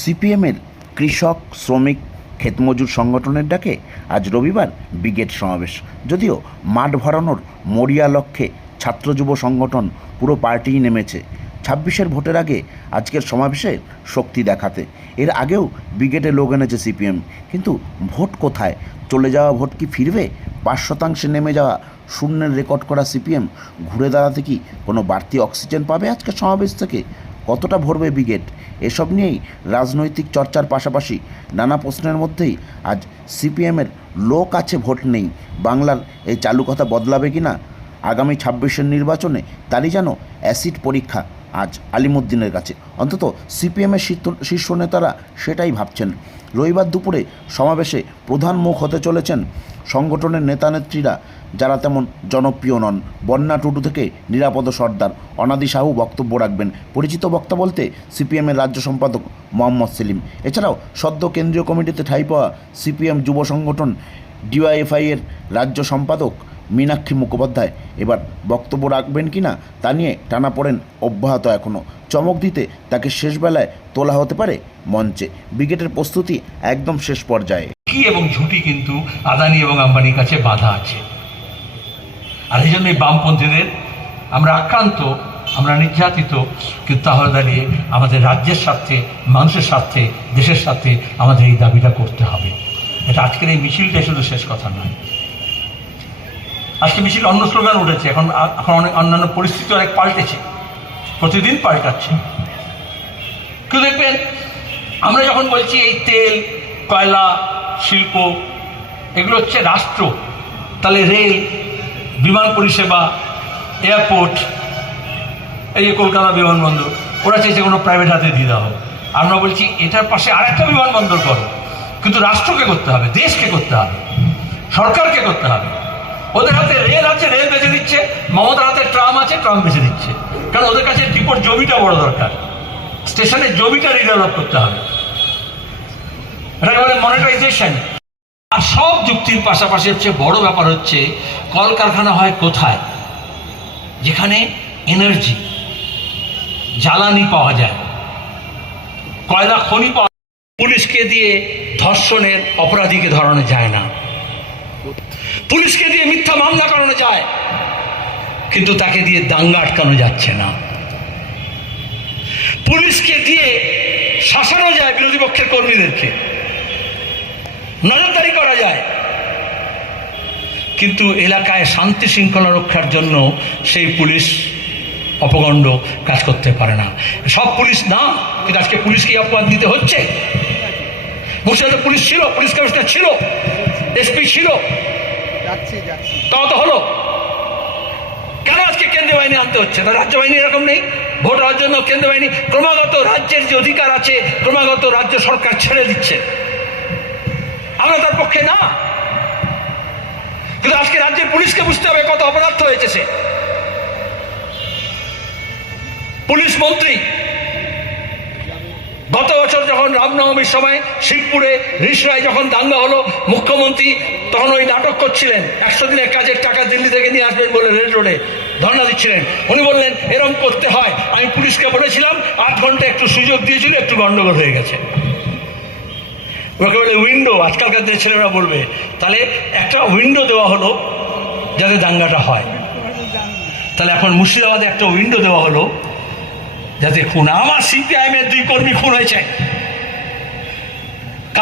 সিপিএমের কৃষক, শ্রমিক ক্ষেতমজুর সংগঠনের ডাকে আজ রবিবার ব্রিগেড সমাবেশ। যদিও মাঠ ভরানোর মরিয়া লক্ষ্যে ছাত্র যুব সংগঠন পুরো পার্টিই নেমেছে। ছাব্বিশের ভোটের আগে আজকের সমাবেশে শক্তি দেখাতে। এর আগেও ব্রিগেডে লোক এনেছে সিপিএম। কিন্তু ভোট কোথায়? চলে যাওয়া ভোট কি ফিরবে? পাঁচ শতাংশে নেমে যাওয়া শূন্যের রেকর্ড করা সিপিএম ঘুরে দাঁড়াতে কি কোনো বাড়তি অক্সিজেন পাবে আজকের সমাবেশ থেকে? কতটা ভরবে ব্রিগেড? এসব নিয়েই রাজনৈতিক চর্চার পাশাপাশি নানা প্রশ্নের মধ্যেই আজ সিপিএমের লোক আছে, ভোট নেই। বাংলার এই চালু কথা বদলাবে কি না আগামী ছাব্বিশের নির্বাচনে তারই যেন অ্যাসিড পরীক্ষা আজ আলিমুদ্দিনের কাছে। অন্তত সিপিএমের শীর্ষ নেতারা সেটাই ভাবছেন। রবিবার দুপুরে সমাবেশে প্রধান মুখ হতে চলেছেন সংগঠনের নেতানেত্রীরা। যারা তেমন জনপ্রিয় নন। বন্যা টুডু থেকে নিরাপদ সর্দার অনাদি সাহু বক্তব্য রাখবেন। পরিচিত বক্তা বলতে সিপিএমের রাজ্য সম্পাদক মোহাম্মদ সেলিম। এছাড়াও সদ্য কেন্দ্রীয় কমিটিতে ঠাঁই পাওয়া সিপিএম যুব সংগঠন ডিওয়াইএফআই এর রাজ্য সম্পাদক মীনাক্ষী মুখোপাধ্যায়। এবার বক্তব্য রাখবেন কি না তা নিয়ে টানা পড়েন অব্যাহত এখনও চমক দিতে তাকে শেষবেলায় তোলা হতে পারে মঞ্চে। ব্রিগেডের প্রস্তুতি একদম শেষ পর্যায়ে। কি এবং ঝুঁটি কিন্তু আদানি এবং আম্বানির কাছে বাধা আছে। আর এই জন্যই বামপন্থীদের আমরা আক্রান্ত, আমরা নির্যাতিত, কিন্তু তাহলে দাঁড়িয়ে আমাদের রাজ্যের স্বার্থে, মানুষের স্বার্থে, দেশের স্বার্থে আমাদের এই দাবিটা করতে হবে। এটা আজকের এই মিছিলটা শুধু শেষ কথা নয়। আজকে মিছিল অন্য স্লোগান উঠেছে, এখন এখন অনেক অন্যান্য পরিস্থিতি অনেক পাল্টেছে, প্রতিদিন পাল্টাচ্ছে। কেউ দেখবেন, আমরা যখন বলছি এই তেল, কয়লা, শিল্প, এগুলো হচ্ছে রাষ্ট্র, তাহলে রেল বিমান পরিষেবা এয়ারপোর্ট এই যে কলকাতা বিমানবন্দর, ওরা চাইছে কোনো প্রাইভেট হাতে দিয়ে দেওয়া হোক। আমরা বলছি, এটার পাশে আরেকটা বিমানবন্দর করো। কিন্তু রাষ্ট্রকে করতে হবে, দেশকে করতে হবে, সরকারকে করতে হবে। ওদের হাতে রেল আছে, রেল বেঁচে দিচ্ছে, মমতার হাতে ট্রাম আছে, ট্রাম বেঁচে দিচ্ছে। কারণ ওদের কাছে ডিপোর জমিটা বড় দরকার। স্টেশনের জমিটা রিডেভেলপ করতে হবে। এটাকে বলে মনিটাইজেশন যুক্তির পাশাপাশি হচ্ছে বড় ব্যাপার হচ্ছে কলকারখানা হয় কোথায়? যেখানে এনার্জি জ্বালানি পাওয়া যায়। কয়লা খনি পাওয়া পুলিশকে দিয়ে ধর্ষণের অপরাধীকে ধরানো যায় না। পুলিশকে দিয়ে মিথ্যা মামলা করানো যায়। কিন্তু তাকে দিয়ে দাঙ্গা আটকানো যাচ্ছে না। পুলিশকে দিয়ে শাসানো যায় বিরোধী পক্ষের কর্মীদেরকে। নজরদারি করা যায়। কিন্তু এলাকায় শান্তি শৃঙ্খলা রক্ষার জন্য সেই পুলিশ অপগণ্ড কাজ করতে পারে না। সব পুলিশ না কিন্তু আজকে পুলিশকে অপবাদ দিতে হচ্ছে। মুর্শিদাবাদে পুলিশ ছিল পুলিশ কমিশনার ছিল এসপি ছিল। তাও তো হলো। কেন আজকে কেন্দ্রীয় বাহিনী আনতে হচ্ছে? তা রাজ্য বাহিনী এরকম নেই। ভোট হওয়ার জন্য কেন্দ্রীয় বাহিনী ক্রমাগত রাজ্যের যে অধিকার আছে ক্রমাগত রাজ্য সরকার ছেড়ে দিচ্ছে। আমরা তার পক্ষে না। কিন্তু আজকে রাজ্যের পুলিশকে বুঝতে হবে কত অপরাধ হয়েছে পুলিশ মন্ত্রী, গত বছর যখন রামনবমীর সময় শিবপুরে রিসরায় যখন দাঙ্গা হলো, মুখ্যমন্ত্রী তখন ওই নাটক করছিলেন, একশো দিনের কাজের টাকা দিল্লি থেকে নিয়ে আসবেন বলে রেল রোডে ধর্ণা দিচ্ছিলেন। উনি বললেন, এরম করতে হয়। আমি পুলিশকে বলেছিলাম আট ঘণ্টা একটু সুযোগ দিয়েছিল, একটু গন্ডগোল হয়ে গেছে। ওকে বলে উইন্ডো আজকালকার দিনের ছেলেরা বলবে, তাহলে একটা উইন্ডো দেওয়া হলো যাতে দাঙ্গাটা হয়। তাহলে এখন মুর্শিদাবাদে একটা উইন্ডো দেওয়া হলো যাতে খুন, আমার সিপিআইএম এর দুই কর্মী খুন হয়েছে।